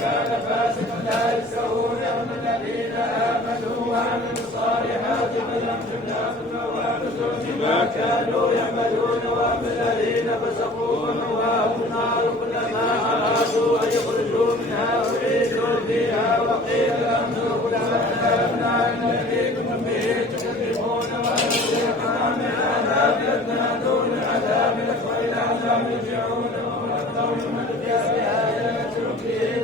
كان فاسقا لا يستوون أما الذين آمنوا وعملوا الصالحات فليمشوا ما كانوا يعملون وأما الذين فسقوا فمأواهم النار كلما أرادوا أن يخرجوا منها أعيدوا فيها وقيل لهم ذوقوا العذاب الذي كنتم به تكذبون ونذيقنا من عذاب أدنى دون العذاب الأكبر لعلهم يرجعون وأكثر من جاء بآيات ربه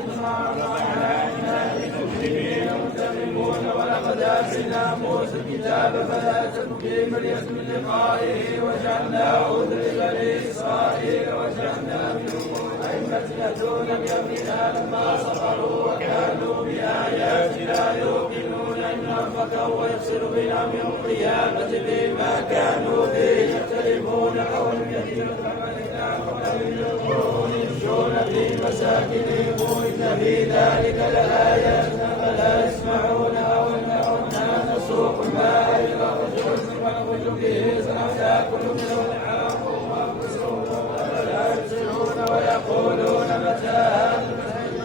المجرمين مجرمون ولقد آتينا موسى الكتاب فلا تكن مريم من لقائه وجعلناه هدى لبني إسرائيل وجعلنا منهم أئمة يهدون بأمرنا لما صبروا وكانوا بآياتنا يوقنون إن ربك هو يفصل بينهم يوم القيامة بما كانوا به يختلفون أولم يهدوا يمشون في مساكنهم إن في ذلك لآيات فلا يسمعون أولنا نسوق الماء إلى رجل فنخرج به زرعا كل منه العام ولا يبصرون ويقولون متى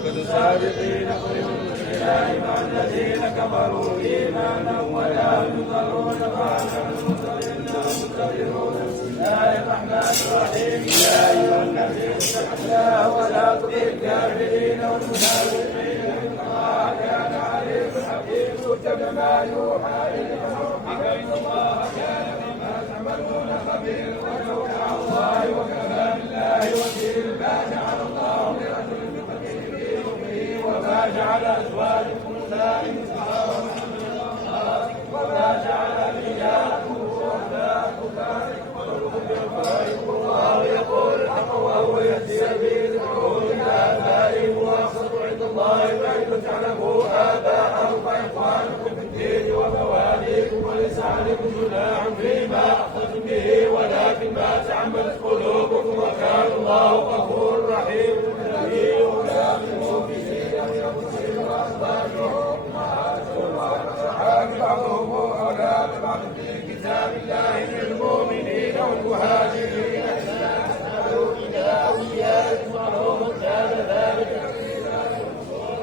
هذا الصادقين الله مع الذين كفروا إيمانا ولا يضرون معهم المنتظرون بسم الله الرحمن الرحيم يا أيها الذين اتقوا الله ولا تطع الكافرين والمنافقين إن الله كان عليكم حكيما كما يوحى إليك ربك إن الله كان بما تعملون خبيرا وتوكل على الله وكفى بالله وكيلا ما جعل الله لرجل من قبله وما جعل أزواجكم اللائي وما جعل أدعياءكم وأولادكم الله يقول الحق وهو يهدي سبيل الرسول إلى آبائهم وأقسط عند الله فإن تعلموا آباءهم فإخوانكم في الدين ومواليكم وليس عليكم جناح فيما أخذتم به ولكن ما تعمدت قلوبكم وكان الله غفورا رحيما النبي وآمنوا به بعضهم أولاد بعض في كتاب الله للمؤمنين والمهاجرين إذا أحسنوا إلى أوليائهم معروفا كان ذلك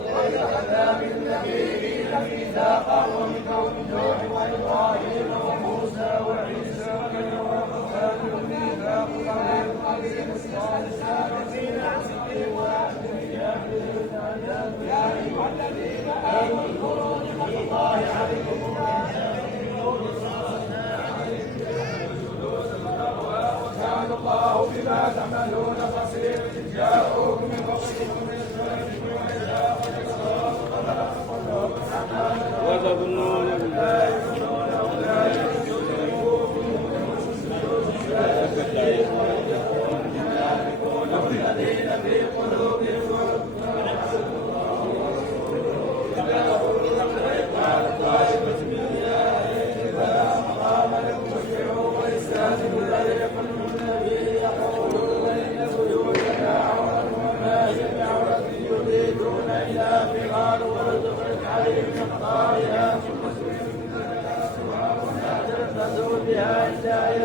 وأخذنا بالنبيين ميثاقا ومنهم نوح وإبراهيم وموسى وعيسى وأخذنا ميثاق غليظ الصالحين عن سبيل واحد يا أيها الذين آمنوا اذكروا نعمة الله عليكم وكان الله بما تعملون بصيرا إذ جاءوكم من فوقكم من وتظنون بالله الذين في قلوبهم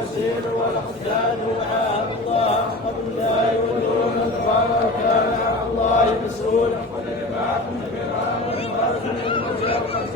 يسير ولقد كانوا عاهدوا الله قبل لا يولون الكفار وكان على الله مسؤولا قل جماعكم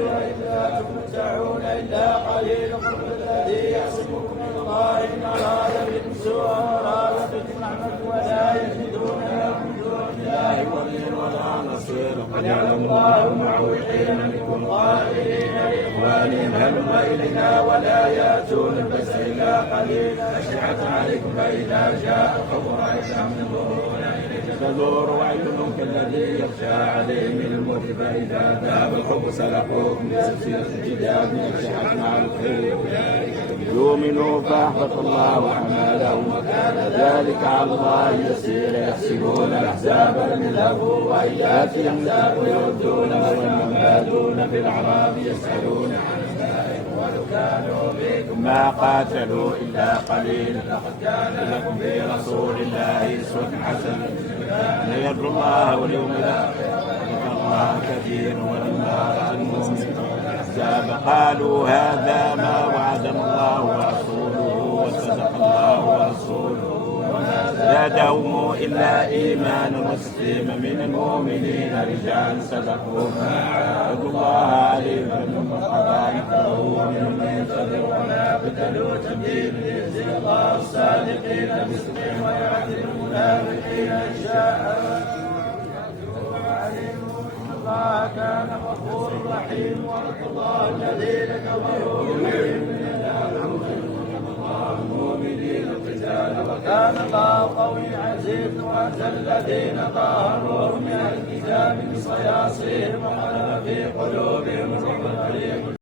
إلا تمتعون إلا قليلا الذي يحسبكم من الله إن أراد بكم سوءا وأراد بكم رحمة ولا يجدون لهم من دون الله وليا ولا نصيرا قد يعلم الله المعوقين منكم قائلين لإخوانهم هلم إلينا ولا يأتون البأس إلا قليلا أشحت عليكم فإذا جاء الخوف رأيتهم ينظرون إليك تدور وعينهم كالذي يخشى عليه من الموت فإذا ذهب الخوف سلقوكم بسلسلة الجداد أشحت مع الخير يؤمنوا فأحبط الله أعمالهم وكان ذلك على الله يسير يحسبون الأحزاب لم يذهبوا وإن يأتيهم ذهب يردون وإنهم بادون في الأعراب يسألون عن ولو كانوا فيكم ما قاتلوا إلا قليلا لقد كان لكم في رسول الله أسوة حسنة من يرجو الله واليوم الآخر وذكر الله كثيرا ولما رأى المؤمنون الأحزاب قالوا هذا ما وعدنا الله ورسوله وصدق الله ورسوله وما زادهم إلا إيمانا وتسليما من المؤمنين رجال صدقوا ما عاهدوا الله عليه منهم من قضى نحبه ومنهم من ينتظر وما بدلوا تبديلا يجزي الله الصادقين بصدقهم ويعذب المنافقين إن شاء. الله كان غفورا رحيما ورد الله الذين كفروا المؤمنين القتال وكان الله قوي عزيز وانزل الذين ظاهروهم من الكتاب بصياصيهم وقذف في قلوبهم الرعب